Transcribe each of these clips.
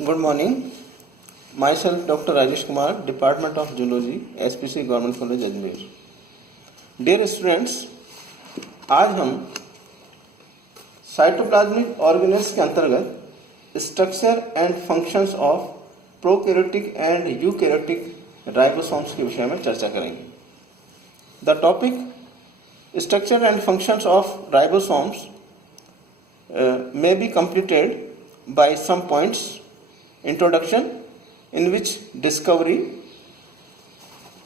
Good morning. Myself Dr. Rajesh Kumar, Department of Zoology, SPC Government College Ajmer. Dear students, आज हम cytoplasmic organelles के अंतर्गत structure and functions of prokaryotic and eukaryotic ribosomes के विषय में चर्चा करेंगे. The topic structure and functions of ribosomes may be completed by some points. Introduction, in which discovery,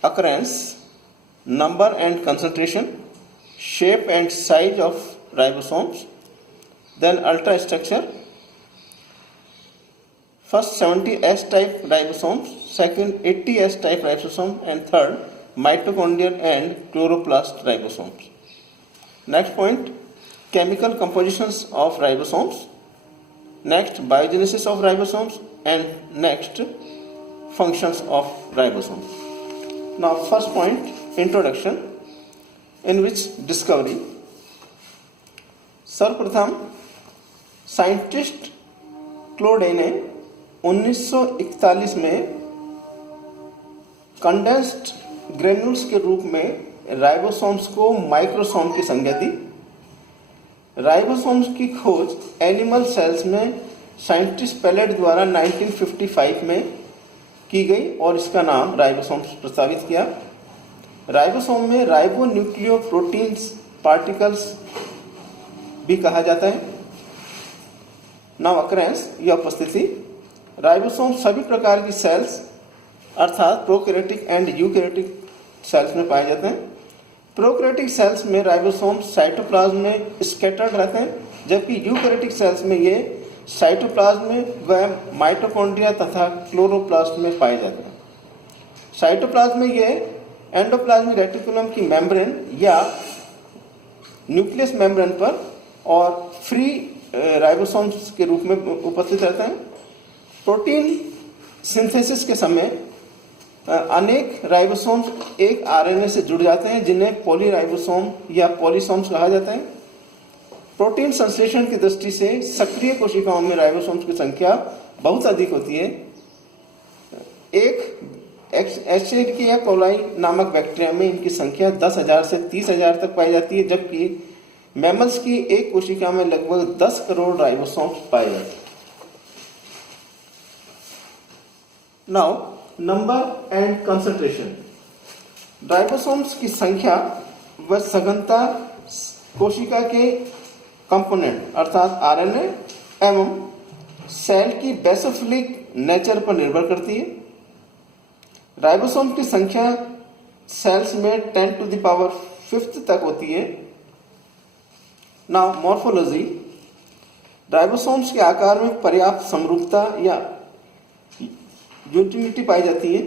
occurrence, number and concentration, shape and size of ribosomes, then ultrastructure. First 70S type ribosomes, second 80S type ribosome, and third mitochondrial and chloroplast ribosomes. Next point, chemical compositions of ribosomes. Next, biogenesis of ribosomes, and next, functions of ribosomes. Now, first point, introduction, in which discovery. सर्वप्रथम scientist क्लोडे ने 1941 में condensed granules के रूप में ribosomes को microsome की संज्ञा दी. Ribosomes की खोज एनिमल सेल्स में साइंटिस्ट पेलेट द्वारा 1955 में की गई और इसका नाम राइबोसोम्स प्रस्तावित किया. राइबोसोम में राइबो न्यूक्लियो प्रोटीन्स पार्टिकल्स भी कहा जाता है. नाउ अकरेंस, यह उपस्थिति. राइबोसोम सभी प्रकार की सेल्स अर्थात प्रोकैरियोटिक एंड यूकैरियोटिक सेल्स में पाए जाते हैं. प्रोकैरियोटिक सेल्स में राइबोसोम साइटोप्लाज्म में स्कैटर्ड रहते हैं, जबकि यूकैरियोटिक सेल्स में ये साइटोप्लाज्म में व माइटोकॉन्ड्रिया तथा क्लोरोप्लास्ट में पाए जाते हैं. साइटोप्लाज्म में ये एंडोप्लाज्मिक रेटिकुलम की मेम्ब्रेन या न्यूक्लियस मेम्ब्रेन पर और फ्री राइबोसोम्स के रूप में उपस्थित रहते हैं. प्रोटीन सिंथेसिस के समय अनेक राइबोसोम्स एक आरएनए से जुड़ जाते हैं, जिन्हें पॉलीराइबोसोम या पॉलीसोम्स कहा जाता है. प्रोटीन संश्लेषण की दृष्टि से सक्रिय कोशिकाओं में राइबोसोम्स की संख्या बहुत अधिक होती है. एक एस्चेरिचिया कोलाई नामक बैक्टीरिया में इनकी संख्या 10,000 से 30,000 तक पाई जाती है, जबकि मैमल्स की एक कोशिका में लगभग 10 करोड़ राइबोसोम्स पाए जाते हैं. Now number and concentration. Ribosomes की संख्या व सघनता कोशिका के कंपोनेंट अर्थात आरएनए एवं सेल की बेसोफिलिक नेचर पर निर्भर करती है. राइबोसोम की संख्या सेल्स में 10 to the power 5 तक होती है. Now morphology. राइबोसोम्स के आकार में पर्याप्त समरूपता या यूटिलिटी पाई जाती है.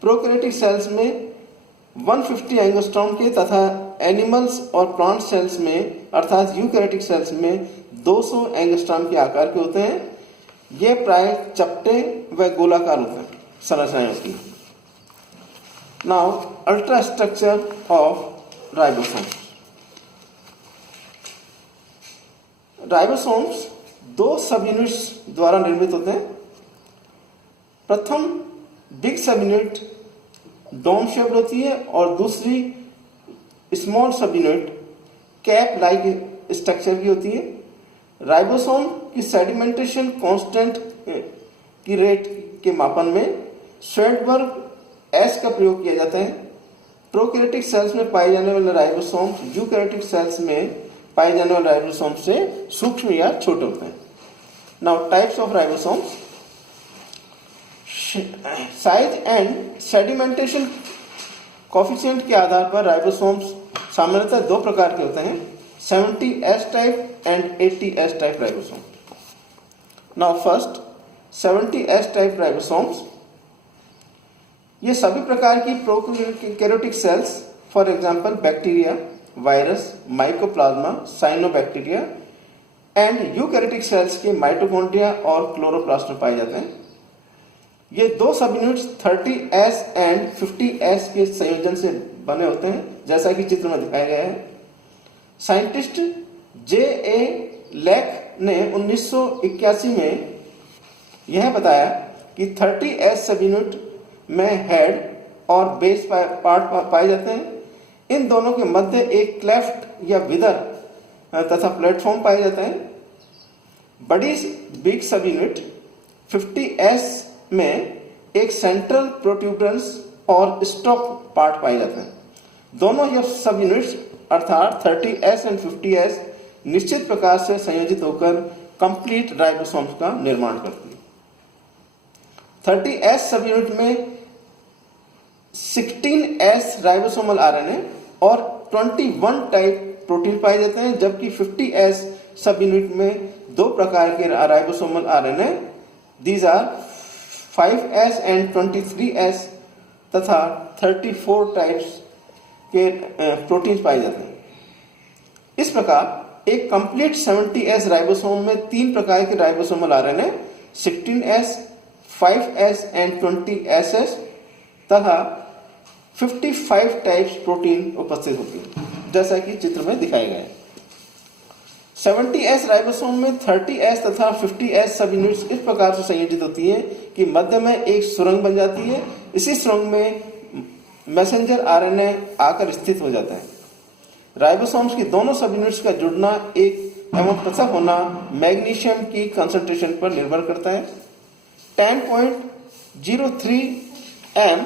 प्रोकैरियोटिक सेल्स में 150 एंगस्ट्रॉम के तथा एनिमल्स और प्लांट सेल्स में अर्थात यूकैरियोटिक सेल्स में 200 एंगस्ट्रॉम के आकार के होते हैं. ये प्राय चपटे व गोलाकार होते हैं संरचनाएं की. Now ultra structure of ribosomes. Ribosomes 2 सब यूनिट्स द्वारा निर्मित होते हैं. प्रथम बिग सब यूनिट डोम शेप होती है और दूसरी स्मॉल सब यूनिट कैप लाइक स्ट्रक्चर की होती है. राइबोसोम की सेडिमेंटेशन कांस्टेंट की रेट के मापन में स्वेडबर्ग एस का प्रयोग किया जाता है. प्रोकैरियोटिक सेल्स में पाए जाने वाले राइबोसोम यूकैरियोटिक सेल्स में पाए जाने वाले राइबोसोम से सूक्ष्म या छोटे होते हैं. Now types of ribosomes. Size and sedimentation coefficient के आधार पर राइबोसोम्स सामान्यतः 2 प्रकार के होते हैं, 70S type and 80S type ribosome. Now first 70S type ribosomes. ये सभी प्रकार की prokaryotic cells for example bacteria, virus, mycoplasma, cyanobacteria and eukaryotic cells के माइटोकॉन्ड्रिया और क्लोरोप्लास्ट में पाए जाते हैं. ये 2 सब यूनिट्स 30S एंड 50S के संयोजन से बने होते हैं, जैसा कि चित्र में दिखाया गया है. Scientist J.A. लैक ने 1981 में यह बताया कि 30S सब यूनिट में हेड और बेस पार्ट पाए जाते हैं। इन दोनों के मध्य एक क्लेफ्ट या विदर तथा प्लेटफॉर्म पाए जाते हैं। बड़ी बिग सब यूनिट 50S में एक सेंट्रल प्रोट्यूबरेंस और स्टॉप पार्ट पाए जाते हैं। दोनों यह सब यूनिट्स अर्थात 30S एंड 50S निश्चित प्रकार से संयोजित होकर कंप्लीट राइबोसोम्स का निर्माण करती है। 30S सब यूनिट में 16S राइबोसोमल आरएनए और 21 टाइप प्रोटीन पाए जाते हैं, जबकि 50S सब यूनिट में 2 प्रकार के ribosomal RNA these are 5S and 23S तथा 34 टाइप्स के प्रोटीन पाए जाते हैं। इस प्रकार एक कंप्लीट 70S राइबोसोम में 3 प्रकार के ribosomal RNA 16S, 5S and 20SS तथा 55 टाइप्स प्रोटीन उपस्थित होती है, जैसा कि चित्र में दिखाया गया है। 70S राइबोसोम में 30S तथा 50S सब यूनिट्स इस प्रकार से संयोजित होती है कि मध्य में एक सुरंग बन जाती है। इसी सुरंग में मैसेंजर आरएनए आकर स्थित हो जाता है। राइबोसोम्स की दोनों सब यूनिट्स का जुड़ना एक एवं पृथक होना मैग्नीशियम की कंसंट्रेशन पर निर्भर करता है। 10.03 m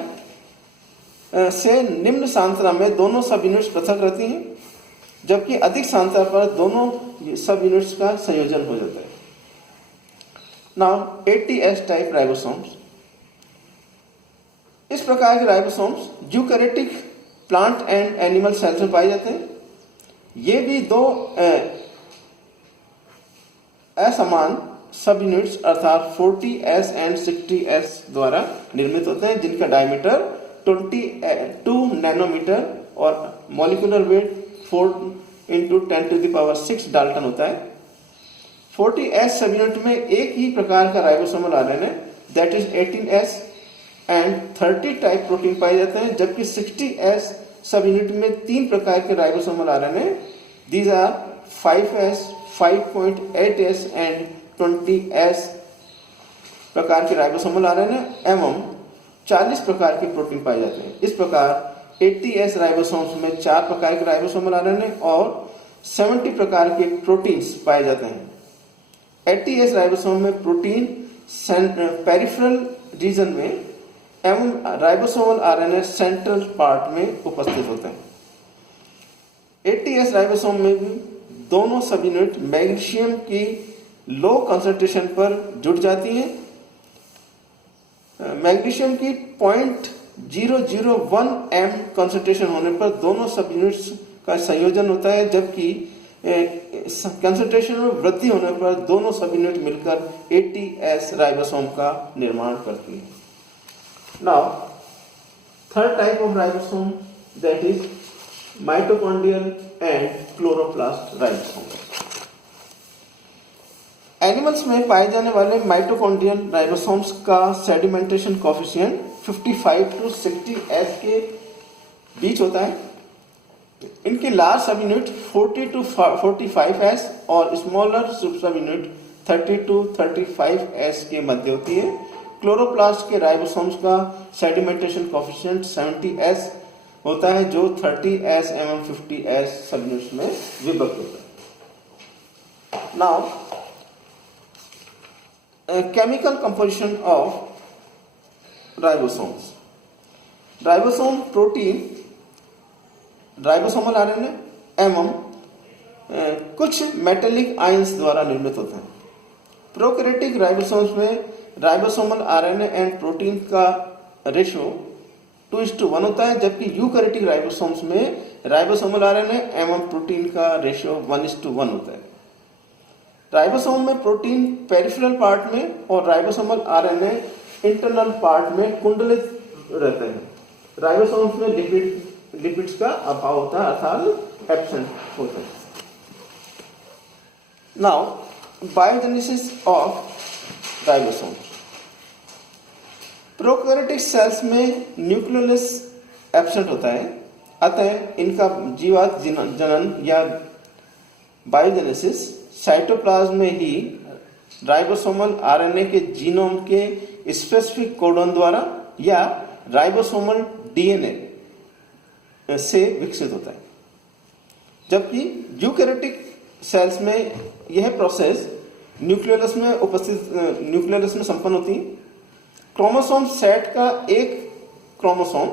से निम्न सांद्रता में दोनों सब यूनिट्स पृथक रहती हैं, जबकि अधिक सांद्रता पर दोनों सब यूनिट्स का संयोजन हो जाता है। Now 80S type ribosomes. इस प्रकार के ribosomes eukaryotic plant and animal cells में पाए जाते हैं। ये भी 2 असमान सब यूनिट्स अर्थात 40S एंड 60S द्वारा निर्मित होते हैं, जिनका डायमीटर 22 नैनोमीटर और मॉलिक्यूलर वेट 4 × 10⁶ डाल्टन होता है। 40S सब यूनिट में एक ही प्रकार का ribosomal RNA that is 18S and 30 type protein पाए जाते हैं, जबकि 60S सब यूनिट में 3 प्रकार के ribosomal RNA these are 5S, 5.8S and 20S प्रकार के राइबोसोमल आरएनए एवं 40 प्रकार के प्रोटीन पाए जाते हैं। इस प्रकार 80S राइबोसोम्स में 4 प्रकार के राइबोसोमल आरएनए और 70 प्रकार के प्रोटीन्स पाए जाते हैं। 80S राइबोसोम में प्रोटीन पेरिफेरल रीजन में एवं राइबोसोमल आरएनए सेंट्रल पार्ट में उपस्थित होते हैं। 80S राइबोसोम में भी दोनों सब यूनिट मैग्नीशियम की लो कंसंट्रेशन पर जुड़ जाती हैं। मैग्नीशियम की 0.001 m कंसंट्रेशन होने पर दोनों सब यूनिट्स का संयोजन होता है, जबकि कंसंट्रेशन में वृद्धि होने पर दोनों सब यूनिट मिलकर 80S राइबोसोम का निर्माण करती है। Now, third type of ribosome, that is mitochondrial and chloroplast ribosome. Animals में पाए जाने वाले माइटोकॉन्ड्रियल राइबोसोम्स का सेडिमेंटेशन कोफिशिएंट 55 to 60S के बीच होता है। इनके लार्ज सब यूनिट 40 to 45S और स्मॉलर सब यूनिट 30 to 35S के मध्य होती है। क्लोरोप्लास्ट के राइबोसोम्स का सेडिमेंटेशन कोफिशिएंट 70S होता है, जो 30S एवं 50S सब यूनिट्स में विभक्त होता है। Now chemical composition of ribosomes. Ribosome protein, ribosomal RNA एवं कुछ मेटेलिक आयंस द्वारा निर्मित होते हैं। प्रोकैरियोटिक राइबोसोम्स में राइबोसोमल आरएनए एंड प्रोटीन का रेशियो 2:1 होता है, जबकि यूकैरियोटिक राइबोसोम्स में राइबोसोमल आरएनए एवं प्रोटीन का रेशियो 1:1 होता है। राइबोसोम में प्रोटीन पेरिफेरल पार्ट में और राइबोसोमल आरएनए इंटरनल पार्ट में कुंडलित रहते हैं। राइबोसोम्स में लिपिड्स का अभाव होता है अर्थात एब्सेंट होते हैं। Now biogenesis of ribosome. Prokaryotic cells में न्यूक्लियस एब्सेंट होता है, अतः इनका जीवात जनन या बायोजेनेसिस साइटोप्लाज्म में ही राइबोसोमल आरएनए के जीनोम के स्पेसिफिक कोडन द्वारा या राइबोसोमल डीएनए से विकसित होता है। जबकि यूकैरियोटिक सेल्स में यह प्रोसेस न्यूक्लियोलस में संपन्न होती है। क्रोमोसोम सेट का एक क्रोमोसोम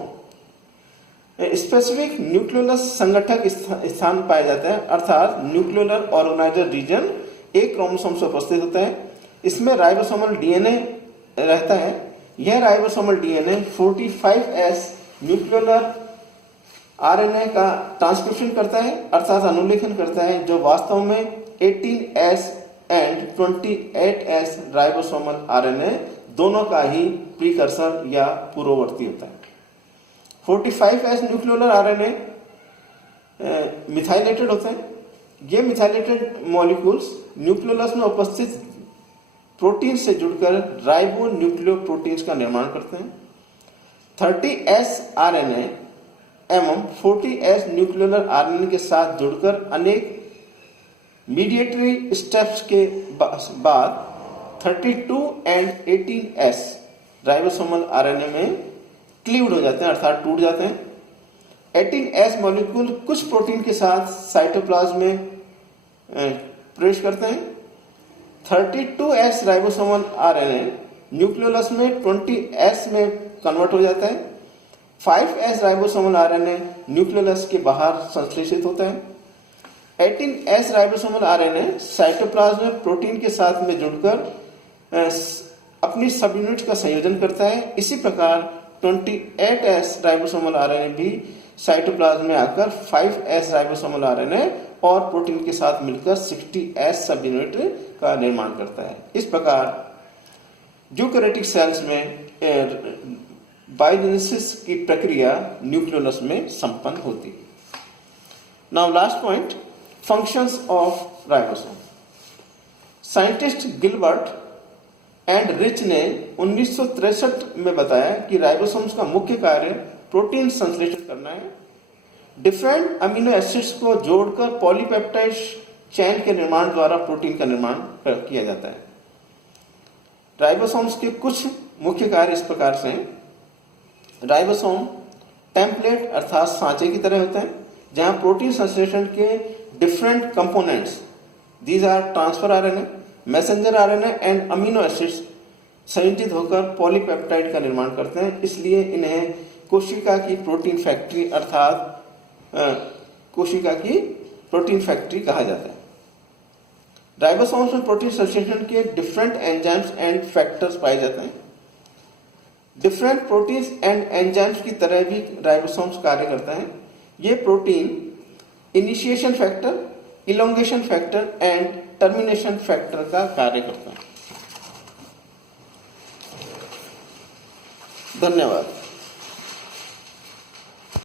स्पेसिफिक न्यूक्लियोलस संगठक स्थान पाया जाता है, अर्थात न्यूक्लियोलर ऑर्गेनाइजर रीजन एक क्रोमोसोम से उपस्थित होता है। इसमें राइबोसोमल डीएनए रहता है। यह ribosomal DNA 45S nucleolar RNA का ट्रांसक्रिप्शन करता है, अर्थात अनुलेखन करता है, जो वास्तव में 18S and 28S ribosomal RNA दोनों का ही प्रीकर्सर या पूर्ववर्ती होता है। 45S न्यूक्लियोलर आरएनए मिथाइलेटेड होते हैं। ये मिथाइलेटेड मॉलिक्यूल्स न्यूक्लियोलस में उपस्थित प्रोटीन से जुड़कर राइबो न्यूक्लियोप्रोटीन्स का निर्माण करते हैं। 30S आरएनए एवं 40S न्यूक्लियोलर आरएनए के साथ जुड़कर अनेक मीडिएटरी स्टेप्स के बाद 32 एंड 18S राइबोसोमल आरएनए में क्लीव्ड हो जाते हैं, अर्थात टूट जाते हैं। 18S मॉलिक्यूल कुछ प्रोटीन के साथ साइटोप्लाज्म में प्रवेश करते हैं। 32S राइबोसोमल आरएनए न्यूक्लियोलस में 20S में कन्वर्ट हो जाता है। 5S राइबोसोमल आरएनए न्यूक्लियोलस के बाहर संश्लेषित होता है। 18S राइबोसोमल आरएनए साइटोप्लाज्म में प्रोटीन के साथ में जुड़कर अपनी सब यूनिट का संयोजन करता है। इसी प्रकार 28S राइबोसोमल आरएनए भी साइटोप्लाज्म में आकर 5S राइबोसोमल आरएनए और प्रोटीन के साथ मिलकर 60S सब यूनिट का निर्माण करता है। इस प्रकार यूकैरियोटिक सेल्स में बायोजेनेसिस की प्रक्रिया न्यूक्लियोलस में संपन्न होती है। Now last point, functions of ribosome. Scientist Gilbert and rich ने 1963 में बताया कि राइबोसोम्स का मुख्य कार्य प्रोटीन संश्लेषण करना है। डिफरेंट अमीनो एसिड्स को जोड़कर पॉलीपेप्टाइड चेन के निर्माण द्वारा प्रोटीन का निर्माण किया जाता है। राइबोसोम्स के कुछ मुख्य कार्य इस प्रकार से हैं। राइबोसोम टेम्पलेट अर्थात सांचे की तरह होते हैं, जहां प्रोटीन संश्लेषण के different components, these are transfer RNA, messenger RNA and amino acids संयोजित होकर पॉलीपेप्टाइड का निर्माण करते हैं। इसलिए इन्हें कोशिका की प्रोटीन फैक्ट्री अर्थात कोशिका की प्रोटीन फैक्ट्री कहा जाता है। राइबोसोम्स में प्रोटीन संश्लेषण के डिफरेंट एंजाइम्स एंड फैक्टर्स पाए जाते हैं। डिफरेंट प्रोटीन्स एंड एंजाइम्स की तरह भी राइबोसोम्स कार्य करता है। ये protein initiation factor, elongation factor and termination factor का कार्य करता है। धन्यवाद।